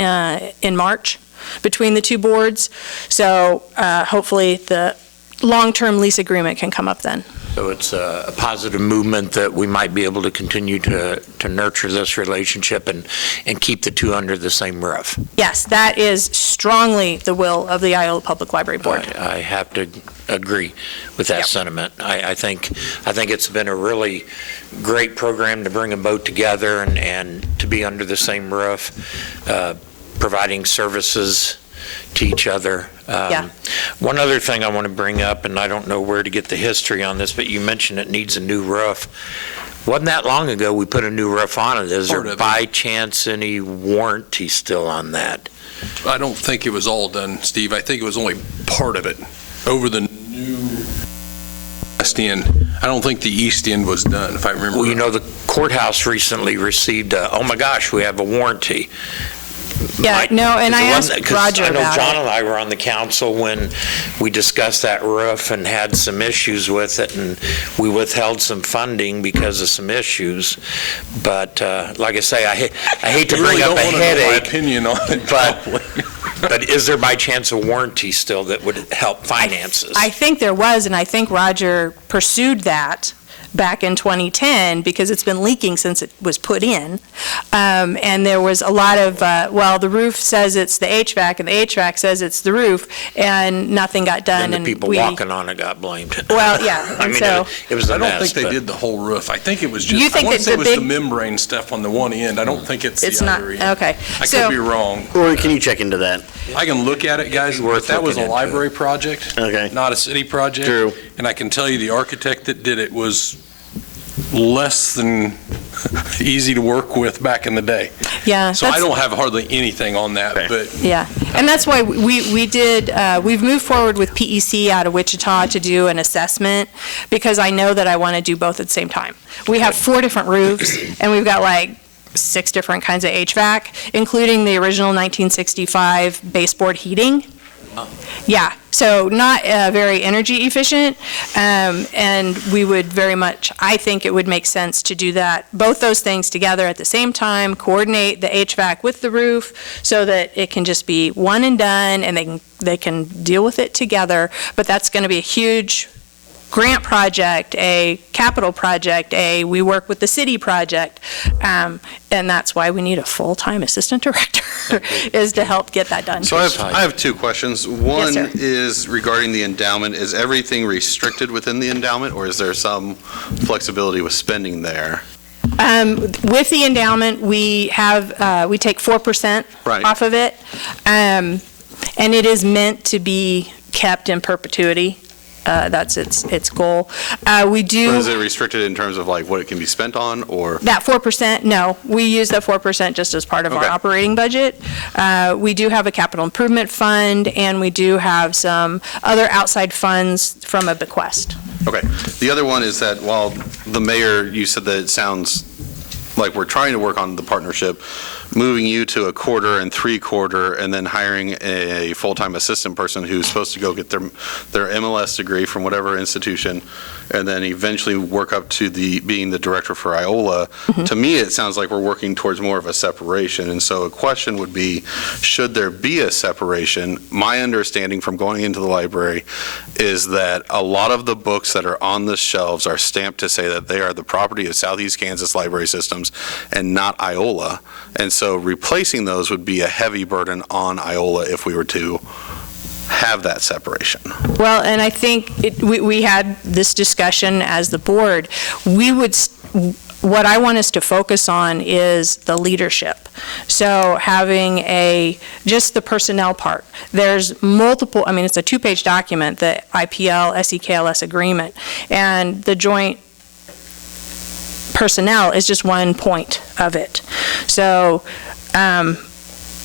in March between the two boards. So hopefully the long-term lease agreement can come up then. So it's a positive movement that we might be able to continue to nurture this relationship and keep the two under the same roof. Yes, that is strongly the will of the Iola Public Library Board. I have to agree with that sentiment. I think it's been a really great program to bring them both together and to be under the same roof, providing services to each other. One other thing I want to bring up, and I don't know where to get the history on this, but you mentioned it needs a new roof. Wasn't that long ago we put a new roof on it. Is there by chance any warranty still on that? I don't think it was all done, Steve. I think it was only part of it. Over the new west end, I don't think the east end was done, if I remember. Well, you know, the courthouse recently received oh my gosh, we have a warranty. Yeah, no, and I asked Roger about it. I know John and I were on the council when we discussed that roof and had some issues with it, and we withheld some funding because of some issues. But like I say, I hate to bring up a headache. My opinion on it, but is there by chance a warranty still that would help finances? I think there was, and I think Roger pursued that. back in 2010 because it's been leaking since it was put in. And there was a lot of, the roof says it's the HVAC and the HVAC says it's the roof, and nothing got done. And the people walking on it got blamed. Well, yeah. I and mean, so, it was a I don't mess, think they but- did the whole roof. I think it was You just, I think want that to say it the was the big- membrane stuff on the one end. I don't think it's It's the not, other end. okay. I So- could be wrong. Or can you check into that? I can look at it, guys, but Worth that was a looking into. library project, Okay. not a city project. True. And I can tell you the architect that did it was less than easy to work with back in the day. yeah. So I that's- don't have hardly anything on that, but Yeah, and that's why we've moved forward with PEC out of Wichita to do an assessment, because I know that I want to do both at the same time. We have 4 different roofs, and we've got like 6 different kinds of HVAC, including the original 1965 baseboard heating. Yeah, so not very energy efficient, and we would very much, I think it would make sense to do that, both those things together at the same time, coordinate the HVAC with the roof so that it can just be one and done, and they can deal with it together. But that's going to be a huge grant project, a capital project, we work with the city project, and that's why we need a full-time assistant director, is to help get that done. So I have 2 questions. One sir. is regarding the endowment. Is everything restricted within the endowment, or is there some flexibility with spending there? With the endowment, we take 4% Right. off of it, and it is meant to be kept in perpetuity. That's its goal. We do. Or is it restricted in terms of like what it can be spent on, or? That 4%, no, we use that 4% just as part of our Okay. operating budget. We do have a capital improvement fund, and we do have some other outside funds from a bequest. Okay. The other one is that while the mayor, you said that it sounds like we're trying to work on the partnership, moving you to a quarter and 3/4, and then hiring a full-time assistant person who's supposed to go get their MLS degree from whatever institution, and then eventually work up to being the director for Iola. To me, it sounds like we're working towards more of a separation. And so a question would be, should there be a separation? My understanding from going into the library is that a lot of the books that are on the shelves are stamped to say that they are the property of Southeast Kansas Library Systems and not Iola. And so replacing those would be a heavy burden on Iola if we were to have that separation. Well, and I think we had this discussion as the board. What I want us to focus on is the leadership. So having just the personnel part. There's multiple, it's a 2-page document, the IPL SEKLS agreement, and the joint personnel is just one point of it. So,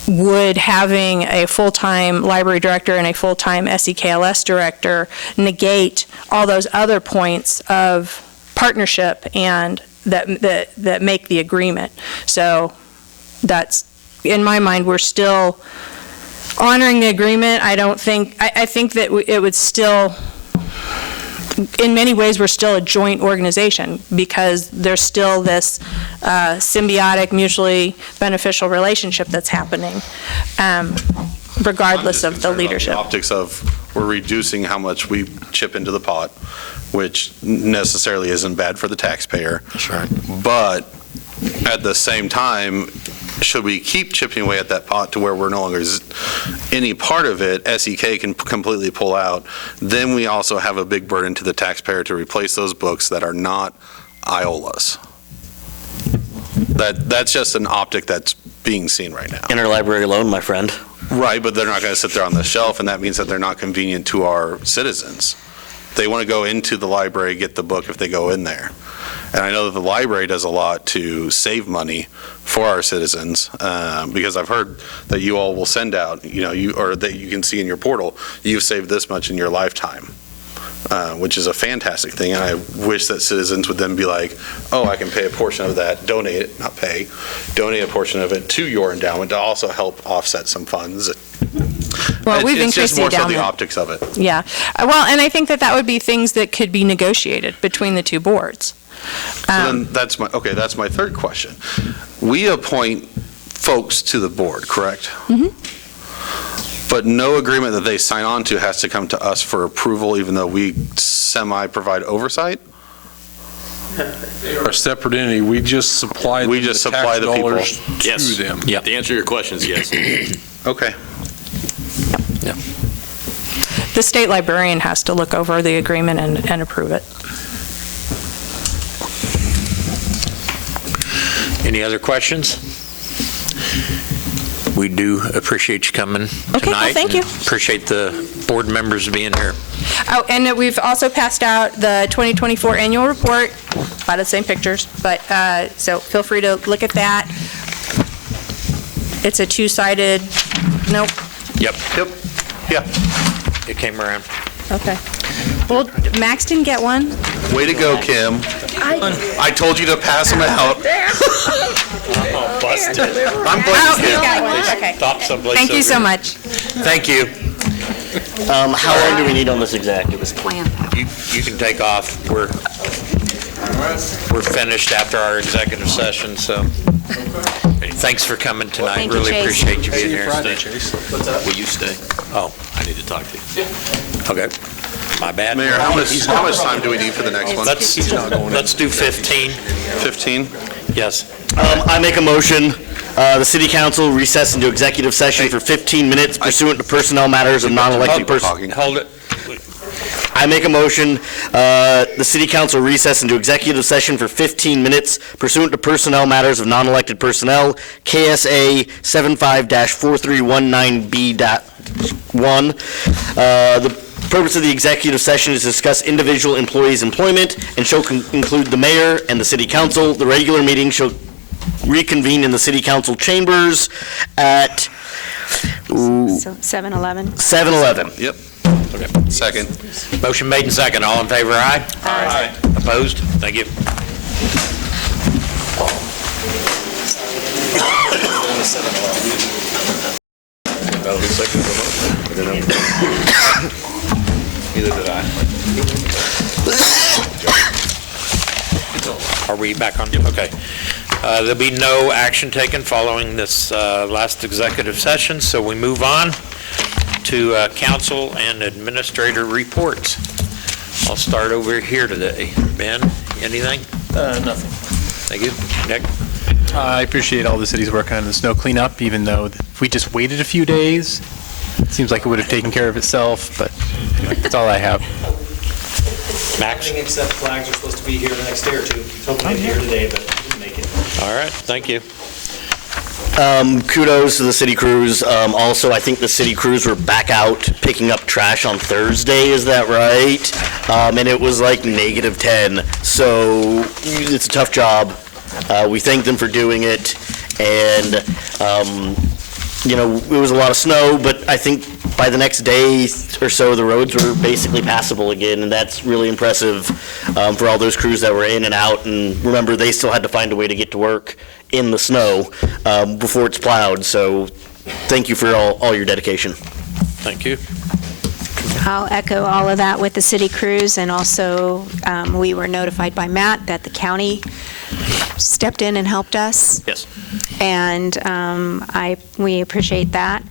would having a full-time library director and a full-time SEKLS director negate all those other points of partnership and that make the agreement? So that's, in my mind, we're still honoring the agreement. I think that it would still, in many ways, we're still a joint organization because there's still this symbiotic, mutually beneficial relationship that's happening, regardless of the leadership. The optics of we're reducing how much we chip into the pot, which necessarily isn't bad for the taxpayer. That's right. But at the same time, should we keep chipping away at that pot to where we're no longer any part of it, SEK can completely pull out, then we also have a big burden to the taxpayer to replace those books that are not Iola's. That's just an optic that's being seen right now. Interlibrary alone, my friend. Right, but they're not going to sit there on the shelf, and that means that they're not convenient to our citizens. They want to go into the library, get the book if they go in there. And I know that the library does a lot to save money for our citizens, because I've heard that you all will send out, or that you can see in your portal, you've saved this much in your lifetime, which is a fantastic thing. And I wish that citizens would then be like, oh, I can pay a portion of that, donate a portion of it to your endowment to also help offset some funds. Well, we've it's just increased the more so the endowment. optics of it. Yeah. Well, and I think that would be things that could be negotiated between the two boards. So then that's my third question. We appoint folks to the board, correct? Mm-hmm. But no agreement that they sign on to has to come to us for approval, even though we semi-provide oversight? They are a separate entity. We just supply them We just the supply tax the people. dollars to Yes. them. Yeah. The answer to your question is yes. Okay. The state librarian has to look over the agreement and approve it. Any other questions? We do appreciate you coming tonight. Okay, well, thank you. and Appreciate the board members being here. Oh, and we've also passed out the 2024 annual report, a lot of the same pictures, but, so feel free to look at that. It's a two-sided, nope, Yep, Yep. Yeah. it came around. okay. Well, Max didn't get one. Way to go, Kim. I told you to pass them out. Busted. I'm Oh, blaming he Kim. got one, okay. Stop someplace Thank you over so here. much. Thank you. How long do we need on this executive? You can take off. We're finished after our executive session, so thanks for coming tonight. Thank you, Really Chase. appreciate you being See you here. Friday, Stay. Chase. Will you stay? Oh, I need to talk to you. okay. My bad. Mayor, how much time do we need for the next one? Let's do 15. 15? Yes. I make a motion, the city council recess into executive session for 15 minutes pursuant to personnel matters of non-elected persons. Hold it. I make a motion, the city council recess into executive session for 15 minutes pursuant to personnel matters of non-elected personnel, KSA 75-4319B.1. The purpose of the executive session is to discuss individual employees' employment and shall include the mayor and the city council. The regular meeting shall reconvene in the city council chambers at So 7-Eleven. 7:11. Yep. Second. Motion made and second. All in favor, aye? Aye. Opposed? Thank you. Neither did I. Are we back on? Okay. There'll be no action taken following this last executive session, so we move on to council and administrator reports. I'll start over here today. Ben, anything? Nothing. Thank you. Nick? I appreciate all the city's work on the snow cleanup, even though if we just waited a few days, it seems like it would have taken care of itself, but anyway, that's all I have. Max? Nothing except flags are supposed to be here the next day or two. Hoping they'd be here today, but didn't make it. All right, thank you. Kudos to the city crews. Also, I think the city crews were back out picking up trash on Thursday, is that right? And it was like -10, so it's a tough job. We thank them for doing it, and, it was a lot of snow, but I think by the next day or so, the roads were basically passable again, and that's really impressive for all those crews that were in and out. And remember, they still had to find a way to get to work in the snow before it's plowed, so thank you for all your dedication. Thank you. I'll echo all of that with the city crews, and also we were notified by Matt that the county stepped in and helped us. Yes. And we appreciate that.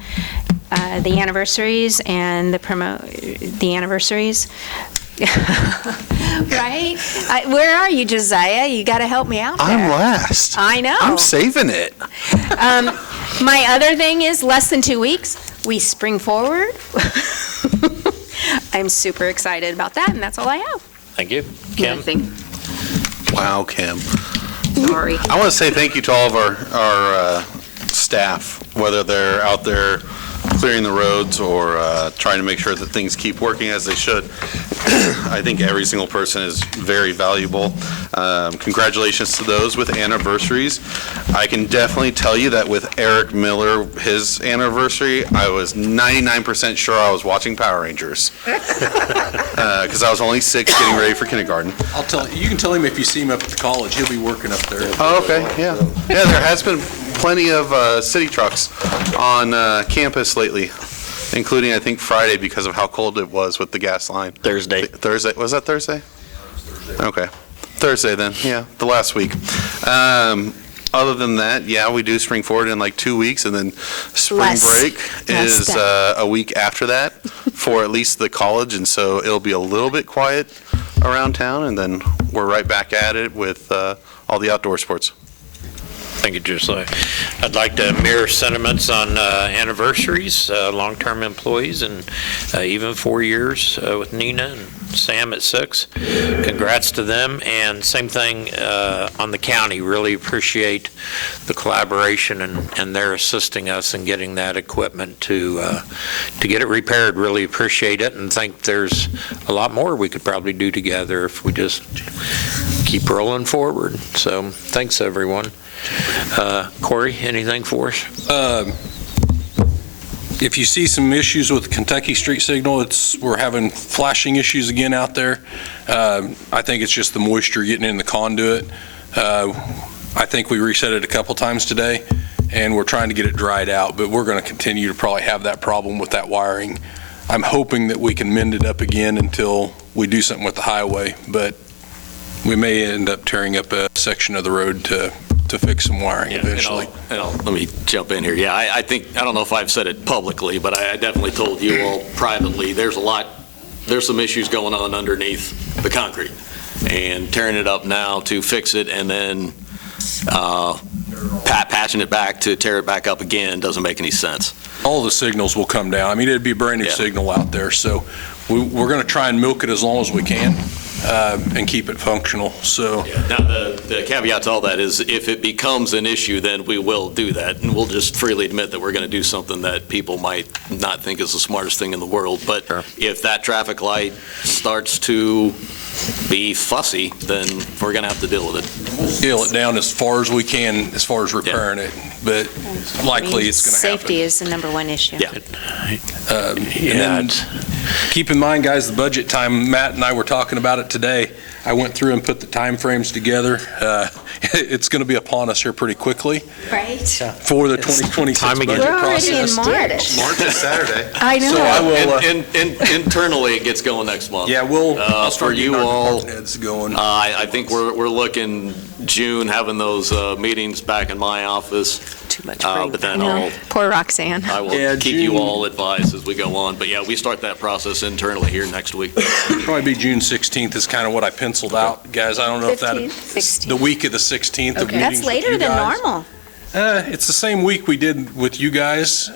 The anniversaries and the anniversaries. Right? Where are you, Josiah? You got to help me out there. I'm last. I know. I'm saving it. My other thing is less than 2 weeks, we spring forward. I'm super excited about that, and that's all I have. Thank you. Kim? Nothing. Wow, Kim. Sorry. I want to say thank you to all of our staff, whether they're out there clearing the roads or trying to make sure that things keep working as they should. I think every single person is very valuable. Congratulations to those with anniversaries. I can definitely tell you that with Eric Miller, his anniversary, I was 99% sure I was watching Power Rangers. Because I was only 6 getting ready for kindergarten. I'll tell you can tell him if you see him up at the college, he'll be working up there. Oh, okay, yeah. Yeah, there has been plenty of city trucks on campus lately, including, I think, Friday because of how cold it was with the gas line. Thursday. Thursday, was that Thursday? Okay. Thursday then, yeah, the last week. Other than that, yeah, we do spring forward in like 2 weeks, and then spring break is a week after that for at least the college, and so it'll be a little bit quiet around town, and then we're right back at it with all the outdoor sports. Thank you, Josiah. I'd like to mirror sentiments on anniversaries, long-term employees, and even 4 years with Nina and Sam at 6. Congrats to them, and same thing on the county. Really appreciate the collaboration and their assisting us in getting that equipment to get it repaired. Really appreciate it, and think there's a lot more we could probably do together if we just keep rolling forward. So thanks, everyone. Corey, anything for us? If you see some issues with Kentucky Street signal, we're having flashing issues again out there. I think it's just the moisture getting in the conduit. I think we reset it a couple times today, and we're trying to get it dried out, but we're going to continue to probably have that problem with that wiring. I'm hoping that we can mend it up again until we do something with the highway, but we may end up tearing up a section of the road to fix some wiring eventually. Let me jump in here. Yeah, I think, I don't know if I've said it publicly, but I definitely told you all privately, there's some issues going on underneath the concrete. And tearing it up now to fix it and then patching it back to tear it back up again doesn't make any sense. All the signals will come down. I mean, it'd be a brand new signal out there, so we're going to try and milk it as long as we can. And keep it functional. So now the caveat to all that is if it becomes an issue, then we will do that, and we'll just freely admit that we're going to do something that people might not think is the smartest thing in the world. But if that traffic light starts to be fussy, then we're going to have to deal with it. We'll scale it down as far as we can as far as repairing it, but likely it's going to happen. Safety is the number one issue. And then keep in mind, guys, the budget time, Matt and I were talking about it today. I went through and put the time frames together. It's going to be upon us here pretty quickly. Right. For the 2026 budget process. We're already in March. March is Saturday. I know. So I will, internally, it gets going next month. Yeah, I'll start for you all. Heads going. I think we're looking June, having those meetings back in my office. Too much but then Poor Roxanne. I will keep you all advised as we go on. But yeah, we start that process internally here next week. Probably be June 16th is kind of what I penciled out, guys. I don't know 15th, if that the week of the 16th of meetings That's later with you than guys. normal. It's the same week we did with you guys.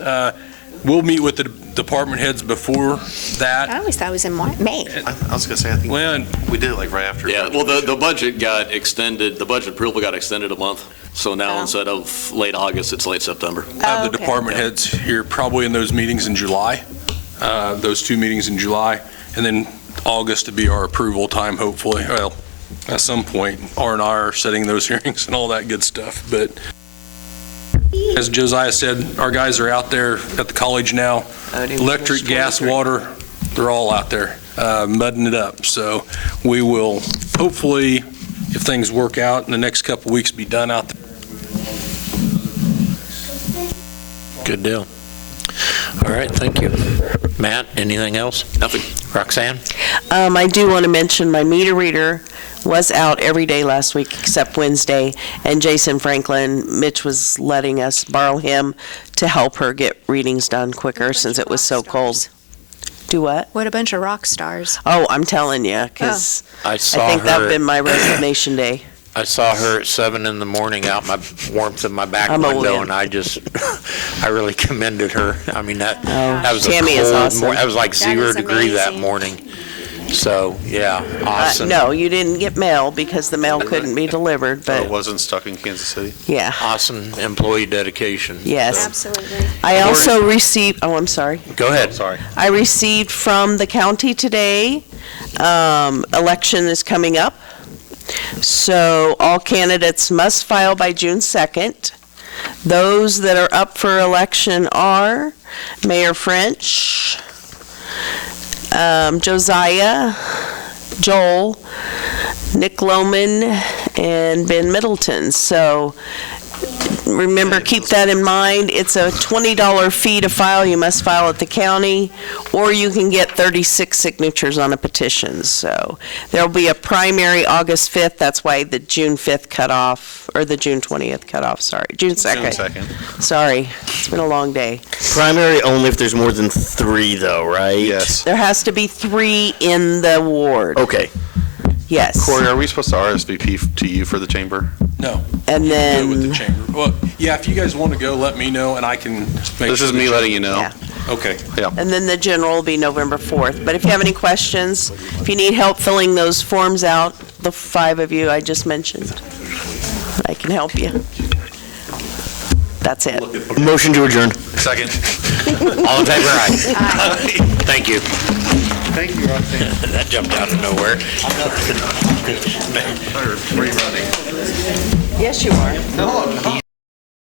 We'll meet with the department heads before that. I always thought it was in May. I was going to say, I think we did it like right after. Yeah, well, the budget got extended, the budget approval got extended a month. So now instead of late August, it's late September. Have the department heads here probably in those meetings in July, those 2 meetings in July, and then August to be our approval time, hopefully. Well, at some point, R&R are setting those hearings and all that good stuff. But as Josiah said, our guys are out there at the college now. Electric, gas, water, they're all out there mudding it up. So we will hopefully, if things work out in the next couple of weeks, be done out there. Good deal. All right, thank you. Matt, anything else? Nothing. Roxanne? I do want to mention my meter reader was out every day last week except Wednesday, and Jason Franklin, Mitch was letting us borrow him to help her get readings done quicker since it was so cold. Do what? What a bunch of rock stars. Oh, I'm telling you, because I think that'd been my resignation day. I saw her at 7 in the morning out my warmth of my back I'm a window, win. and I really commended her. I mean, that was Tammy a is cold awesome. That was like That 0 is degree that amazing. morning. So, yeah, awesome. No, you didn't get mail because the mail couldn't be delivered, It but wasn't stuck in Kansas City. yeah. Awesome employee dedication. Yes. Absolutely. I also received, I'm sorry. Go ahead. Sorry. I received from the county today, election is coming up. So all candidates must file by June 2nd. Those that are up for election are Mayor French, Josiah, Joel, Nick Lohman, and Ben Middleton. So remember, keep that in mind. It's a $20 fee to file. You must file at the county, or you can get 36 signatures on a petition. So there'll be a primary August 5th. That's why the June 5th cutoff, or the June 20th cutoff, sorry. June 2nd. June 2nd. Sorry, it's been a long day. Primary only if there's more than 3, though, right? Yes. There has to be 3 in the ward. Okay. Yes. Corey, are we supposed to RSVP to you for the chamber? No. And Go then, with the chamber. Well, yeah, if you guys want to go, let me know, and I can make sure. This is me letting you know. Yeah. Okay. Yeah. and then the general will be November 4th. But if you have any questions, if you need help filling those forms out, the 5 of you I just mentioned, I can help you. That's it. Motion to adjourn. Second. All in favor, aye. Thank you. Thank you, Roxanne. That jumped out of nowhere. Yes, you are.